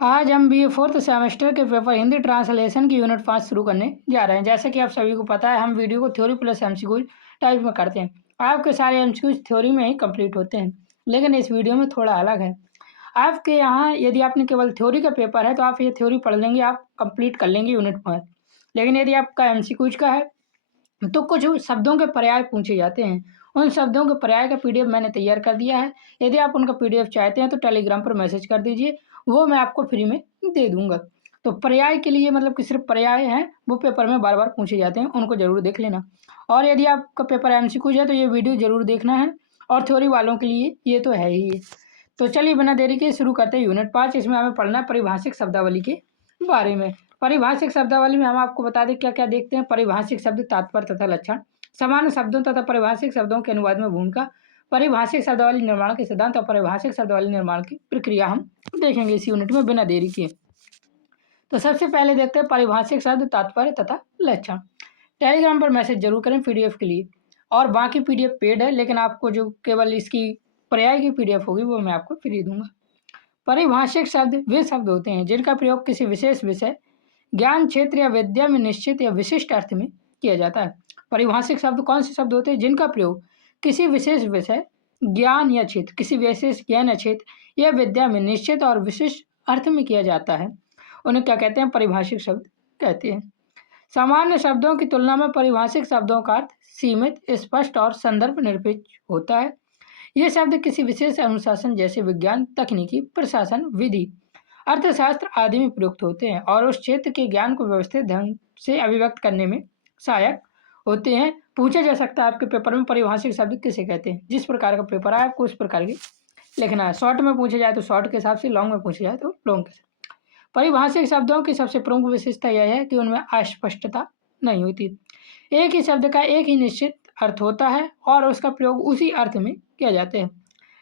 आज हम BA fourth semester के पेपर हिंदी ट्रांसलेशन की यूनिट 5 शुरू करने जा रहे हैं। जैसे कि आप सभी को पता है, हम वीडियो को थ्योरी प्लस एमसीक्यू टाइप में करते हैं। आपके सारे एमसीक्यू थ्योरी में ही कंप्लीट होते हैं, लेकिन इस वीडियो में थोड़ा अलग है। आपके यहाँ यदि आपने केवल थ्योरी का पेपर है तो आप ये थ्योरी पढ़ लेंगे, आप कंप्लीट कर लेंगे यूनिट 5। लेकिन यदि आपका एमसीक्यूज का है तो कुछ शब्दों के पर्याय पूछे जाते हैं। उन शब्दों के पर्याय का पीडीएफ मैंने तैयार कर दिया है। यदि आप उनका पीडीएफ चाहते हैं तो टेलीग्राम पर मैसेज कर दीजिए, वो मैं आपको फ्री में दे दूंगा। तो पर्याय के लिए मतलब कि सिर्फ पर्याय हैं, वो पेपर में बार बार पूछे जाते हैं, उनको जरूर देख लेना। और यदि आपका पेपर एमसीक्यूज है तो ये वीडियो जरूर देखना है, और थ्योरी वालों के लिए ये तो है ही। तो चलिए बिना देरी के शुरू करते हैं यूनिट 5। इसमें हमें पढ़ना है परिभाषिक शब्दावली के बारे में। परिभाषिक शब्दावली में हम आपको बता दें क्या क्या देखते हैं। परिभाषिक शब्द, तात्पर्य तथा लक्षण, सामान्य शब्दों तथा परिभाषिक शब्दों के अनुवाद में भूमिका, परिभाषिक शब्दावली निर्माण के सिद्धांत और परिभाषिक शब्दावली निर्माण की प्रक्रिया हम देखेंगे इस यूनिट में बिना देरी किए। तो सबसे पहले देखते हैं परिभाषिक शब्द, तात्पर्य तथा लक्षण। टेलीग्राम पर मैसेज जरूर करें पीडीएफ के लिए, और बाकी पीडीएफ पेड है, लेकिन आपको जो केवल इसकी पर्याय की पीडीएफ होगी वो मैं आपको फ्री दूंगा। परिभाषिक शब्द वे शब्द होते हैं जिनका प्रयोग किसी विशेष विषय, ज्ञान क्षेत्र या विद्या में निश्चित या विशिष्ट अर्थ में किया जाता है। परिभाषिक शब्द कौन से शब्द होते हैं जिनका प्रयोग किसी विशेष विषय, ज्ञान या क्षेत्र, किसी विशेष ज्ञान या क्षेत्र या विद्या में निश्चित और विशिष्ट अर्थ में किया जाता है, उन्हें क्या कहते हैं? परिभाषिक शब्द कहते हैं। सामान्य शब्दों की तुलना में परिभाषिक शब्दों का अर्थ सीमित, स्पष्ट और संदर्भ निरपेक्ष होता है। ये शब्द किसी विशेष अनुशासन जैसे विज्ञान, तकनीकी, प्रशासन, विधि, अर्थशास्त्र आदि में प्रयुक्त होते हैं और उस क्षेत्र के ज्ञान को व्यवस्थित ढंग से अभिव्यक्त करने में सहायक होते हैं। पूछा जा सकता है आपके पेपर में परिभाषिक शब्द किसे कहते हैं। जिस प्रकार का पेपर है आपको उस प्रकार के लिखना है। शॉर्ट में पूछा जाए तो शॉर्ट के हिसाब से, लॉन्ग में पूछा जाए तो लॉन्ग के हिसाब से। परिभाषिक शब्दों की सबसे प्रमुख विशेषता यह है कि उनमें अस्पष्टता नहीं होती। एक ही शब्द का एक ही निश्चित अर्थ होता है और उसका प्रयोग उसी अर्थ में किया जाता है।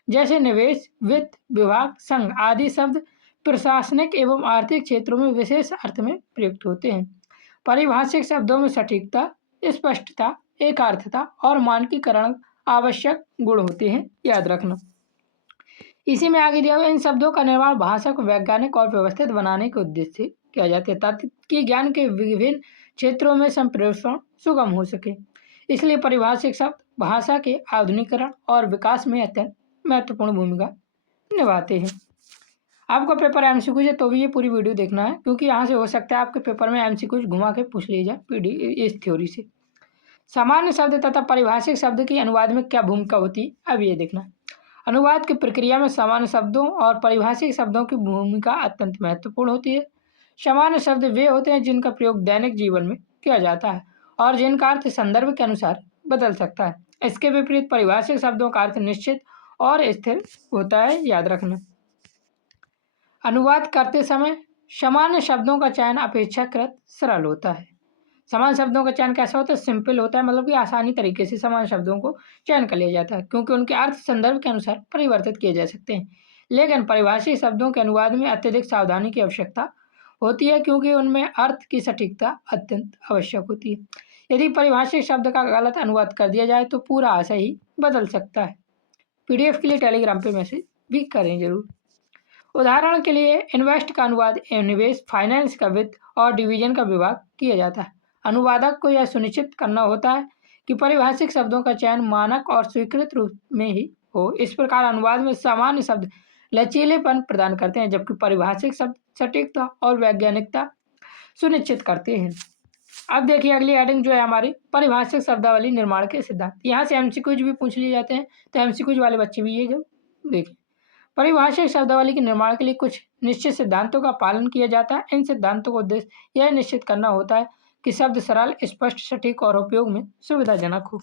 जैसे निवेश, वित्त, विभाग, संघ आदि शब्द प्रशासनिक एवं आर्थिक क्षेत्रों में विशेष अर्थ में प्रयुक्त होते हैं। परिभाषिक शब्दों में सटीकता, स्पष्टता, एकार्थता और मानकीकरण आवश्यक गुण होते हैं, याद रखना। इसी में आगे दिया हुआ इन शब्दों का निर्माण भाषा को वैज्ञानिक और व्यवस्थित बनाने के उद्देश्य से किया जाता है ताकि ज्ञान के विभिन्न क्षेत्रों में संप्रेषण सुगम हो सके। इसलिए परिभाषिक शब्द भाषा के आधुनिकीकरण और विकास में अत्यंत महत्वपूर्ण भूमिका निभाते हैं। आपका पेपर एमसीक्यूज है तो भी ये पूरी वीडियो देखना है, क्योंकि यहाँ से हो सकता है आपके पेपर में एमसीक्यूज घुमा के पूछ लिया जाए पीडी इस थ्योरी से। सामान्य शब्द तथा परिभाषिक शब्द की अनुवाद में क्या भूमिका होती है, अब ये देखना है। अनुवाद की प्रक्रिया में सामान्य शब्दों और परिभाषिक शब्दों की भूमिका अत्यंत महत्वपूर्ण होती है। सामान्य शब्द वे होते हैं जिनका प्रयोग दैनिक जीवन में किया जाता है और जिनका अर्थ संदर्भ के अनुसार बदल सकता है। इसके विपरीत परिभाषिक शब्दों का अर्थ निश्चित और स्थिर होता है, याद रखना। अनुवाद करते समय सामान्य शब्दों का चयन अपेक्षाकृत सरल होता है। सामान्य शब्दों का चयन कैसा होता है? सिंपल होता है, मतलब कि आसानी तरीके से सामान्य शब्दों को चयन कर लिया जाता है, क्योंकि उनके अर्थ संदर्भ के अनुसार परिवर्तित किए जा सकते हैं। लेकिन परिभाषिक शब्दों के अनुवाद में अत्यधिक सावधानी की आवश्यकता होती है, क्योंकि उनमें अर्थ की सटीकता अत्यंत आवश्यक होती है। यदि परिभाषिक शब्द का गलत अनुवाद कर दिया जाए तो पूरा आशय ही बदल सकता है। पीडीएफ के लिए टेलीग्राम पे मैसेज भी करें जरूर। उदाहरण के लिए इन्वेस्ट का अनुवाद निवेश, फाइनेंस का वित्त और डिवीजन का विभाग किया जाता है। अनुवादक को यह सुनिश्चित करना होता है कि परिभाषिक शब्दों का चयन मानक और स्वीकृत रूप में ही हो। इस प्रकार अनुवाद में सामान्य शब्द लचीलेपन प्रदान करते हैं, जबकि परिभाषिक शब्द सटीकता और वैज्ञानिकता सुनिश्चित करते हैं। अब देखिए अगली हेडिंग जो है हमारी परिभाषिक शब्दावली निर्माण के सिद्धांत। यहाँ से एमसीक्यूज भी पूछ लिए जाते हैं, तो एमसीक्यूज वाले बच्चे भी ये जो देखिए। परिभाषिक शब्दावली के निर्माण के लिए कुछ निश्चित सिद्धांतों का पालन किया जाता है। इन सिद्धांतों का उद्देश्य यह निश्चित करना होता है कि शब्द सरल, स्पष्ट, सटीक और उपयोग में सुविधाजनक हो।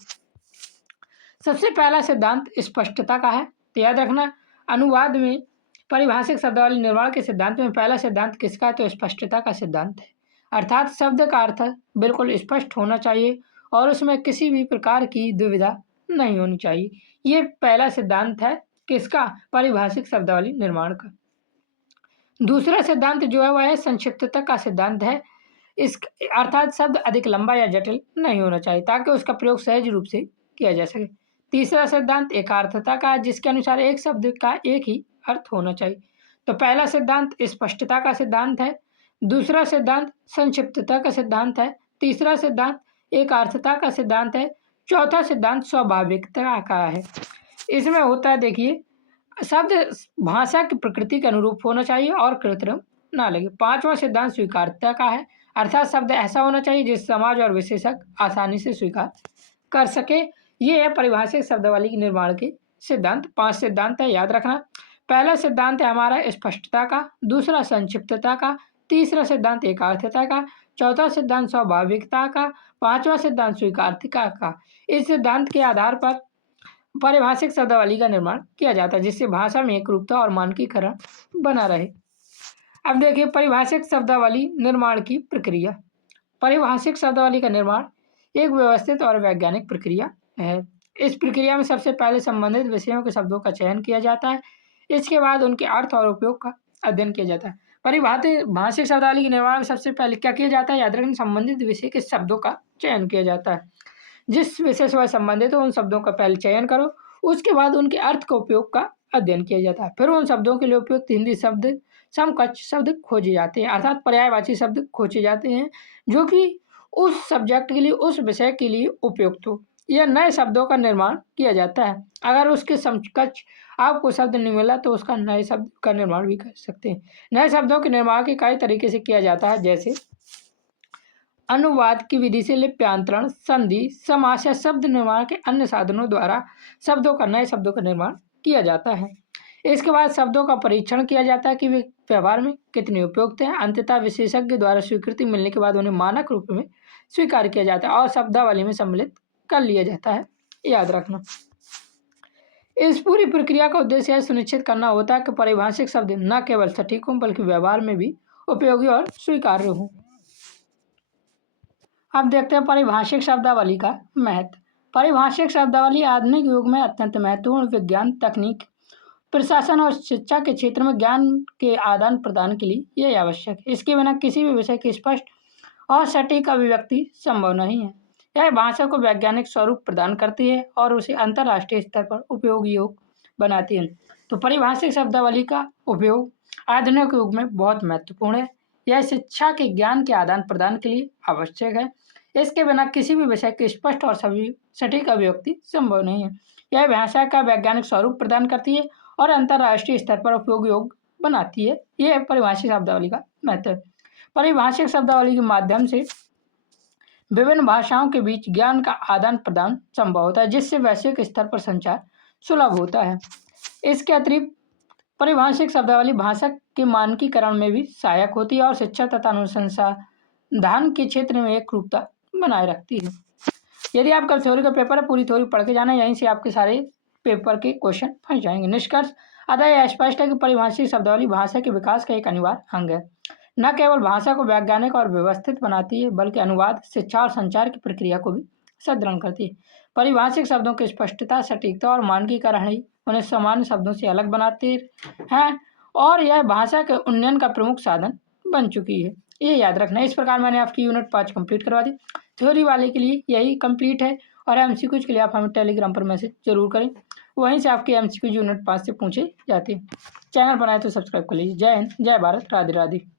सबसे पहला सिद्धांत स्पष्टता का है, तो याद रखना अनुवाद में परिभाषिक शब्दावली निर्माण के सिद्धांत में पहला सिद्धांत किसका है? तो स्पष्टता का सिद्धांत है। अर्थात शब्द का अर्थ बिल्कुल स्पष्ट होना चाहिए और उसमें किसी भी प्रकार की दुविधा नहीं होनी चाहिए। ये पहला सिद्धांत है किसका? परिभाषिक शब्दावली निर्माण का। दूसरा सिद्धांत जो है वह है संक्षिप्तता का सिद्धांत है। इस अर्थात शब्द अधिक लंबा या जटिल नहीं होना चाहिए ताकि उसका प्रयोग सहज रूप से किया जा सके। तीसरा सिद्धांत एकार्थता का है, जिसके अनुसार एक शब्द का एक ही अर्थ होना चाहिए। तो पहला सिद्धांत स्पष्टता का सिद्धांत है, दूसरा सिद्धांत संक्षिप्तता का सिद्धांत है, तीसरा सिद्धांत एकार्थता का सिद्धांत है, चौथा सिद्धांत स्वाभाविकता का है। इसमें होता है, देखिए, शब्द भाषा की प्रकृति के अनुरूप होना चाहिए और कृत्रिम ना लगे। पांचवा सिद्धांत स्वीकार्यता का है, अर्थात शब्द ऐसा होना चाहिए जिस समाज और विशेषज्ञ आसानी से स्वीकार कर सके। ये है परिभाषिक शब्दावली के निर्माण के सिद्धांत। 5 सिद्धांत है, याद रखना। पहला सिद्धांत है हमारा स्पष्टता का, दूसरा संक्षिप्तता का, तीसरा सिद्धांत एकार्थता का, चौथा सिद्धांत स्वाभाविकता का, पांचवा सिद्धांत स्वीकार्यता का। इस सिद्धांत के आधार पर परिभाषिक शब्दावली का निर्माण किया जाता है, जिससे भाषा में एकरूपता और मानकीकरण बना रहे। अब देखिए परिभाषिक शब्दावली निर्माण की प्रक्रिया। परिभाषिक शब्दावली का निर्माण एक व्यवस्थित और वैज्ञानिक प्रक्रिया है। इस प्रक्रिया में सबसे पहले संबंधित विषयों के शब्दों का चयन किया जाता है, इसके बाद उनके अर्थ और उपयोग का अध्ययन किया जाता है। परिभाषिक शब्दावली के निर्माण में सबसे पहले क्या किया जाता है, याद रखें, संबंधित विषय के शब्दों का चयन किया जाता है। जिस विषय से वह संबंधित हो उन शब्दों का पहले चयन करो, उसके बाद उनके अर्थ का उपयोग का अध्ययन किया जाता है। फिर उन शब्दों के लिए उपयुक्त हिंदी शब्द समकक्ष शब्द खोजे जाते हैं, अर्थात पर्यायवाची शब्द खोजे जाते हैं जो कि उस सब्जेक्ट के लिए, उस विषय के लिए उपयुक्त हो। यह नए शब्दों का निर्माण किया जाता है। अगर उसके समकक्ष आपको शब्द नहीं मिला तो उसका नए शब्द का निर्माण भी कर सकते हैं। नए शब्दों के निर्माण के कई तरीके से किया जाता है, जैसे अनुवाद की विधि से लिप्यांतरण, संधि, समास या शब्द निर्माण के अन्य साधनों द्वारा नए शब्दों का निर्माण किया जाता है। इसके बाद शब्दों का परीक्षण किया जाता है कि वे व्यवहार में कितने उपयुक्त हैं। अंततः विशेषज्ञ द्वारा स्वीकृति मिलने के बाद उन्हें मानक रूप में स्वीकार किया जाता है और शब्दावली में सम्मिलित कर लिया जाता है, याद रखना। इस पूरी प्रक्रिया का उद्देश्य यह सुनिश्चित करना होता है कि परिभाषिक शब्द न केवल सटीक हों बल्कि व्यवहार में भी उपयोगी और स्वीकार्य हों। अब देखते हैं परिभाषिक शब्दावली का महत्व। परिभाषिक शब्दावली आधुनिक युग में अत्यंत महत्वपूर्ण विज्ञान, तकनीक, प्रशासन और शिक्षा के क्षेत्र में ज्ञान के आदान प्रदान के लिए यह आवश्यक है। इसके बिना किसी भी विषय की स्पष्ट और सटीक अभिव्यक्ति संभव नहीं है। यह भाषा को वैज्ञानिक स्वरूप प्रदान करती है और उसे अंतर्राष्ट्रीय स्तर पर उपयोगी योग्य बनाती है। तो परिभाषिक शब्दावली का उपयोग आधुनिक युग में बहुत महत्वपूर्ण है। यह शिक्षा के ज्ञान के आदान प्रदान के लिए आवश्यक है। इसके बिना किसी भी विषय की स्पष्ट और सटीक अभिव्यक्ति संभव नहीं है। यह भाषा का वैज्ञानिक स्वरूप प्रदान करती है और अंतर्राष्ट्रीय स्तर पर उपयोगी योग्य बनाती है। यह परिभाषिक शब्दावली का महत्व है। परिभाषिक शब्दावली के माध्यम से विभिन्न भाषाओं के बीच ज्ञान का आदान प्रदान संभव होता है, जिससे वैश्विक स्तर पर संचार सुलभ होता है। इसके अतिरिक्त परिभाषिक शब्दावली भाषा के मानकीकरण में भी सहायक होती है और शिक्षा तथा अनुसंधान के क्षेत्र में एक रूपता बनाए रखती है। यदि आपका थ्योरी का पेपर है, पूरी थ्योरी पढ़ के जाना, यहीं से आपके सारे पेपर के क्वेश्चन फंस जाएंगे। निष्कर्ष अतः यह स्पष्ट है कि परिभाषिक शब्दावली भाषा के विकास का एक अनिवार्य अंग है। न केवल भाषा को वैज्ञानिक और व्यवस्थित बनाती है बल्कि अनुवाद, शिक्षा और संचार की प्रक्रिया को भी सुदृढ़ करती है। परिभाषिक शब्दों की स्पष्टता, सटीकता और मानकीकरण ही उन्हें सामान्य शब्दों से अलग बनाते हैं और यह भाषा के उन्नयन का प्रमुख साधन बन चुकी है। ये याद रखना। इस प्रकार मैंने आपकी यूनिट 5 कंप्लीट करवा दी। थ्योरी वाले के लिए यही कंप्लीट है और एमसीक्यूज के लिए आप हमें टेलीग्राम पर मैसेज जरूर करें, वहीं से आपके एमसीक्यू यूनिट 5 से पूछे जाते हैं। चैनल बनाए तो सब्सक्राइब कर लीजिए। जय हिंद, जय भारत, राधे राधे।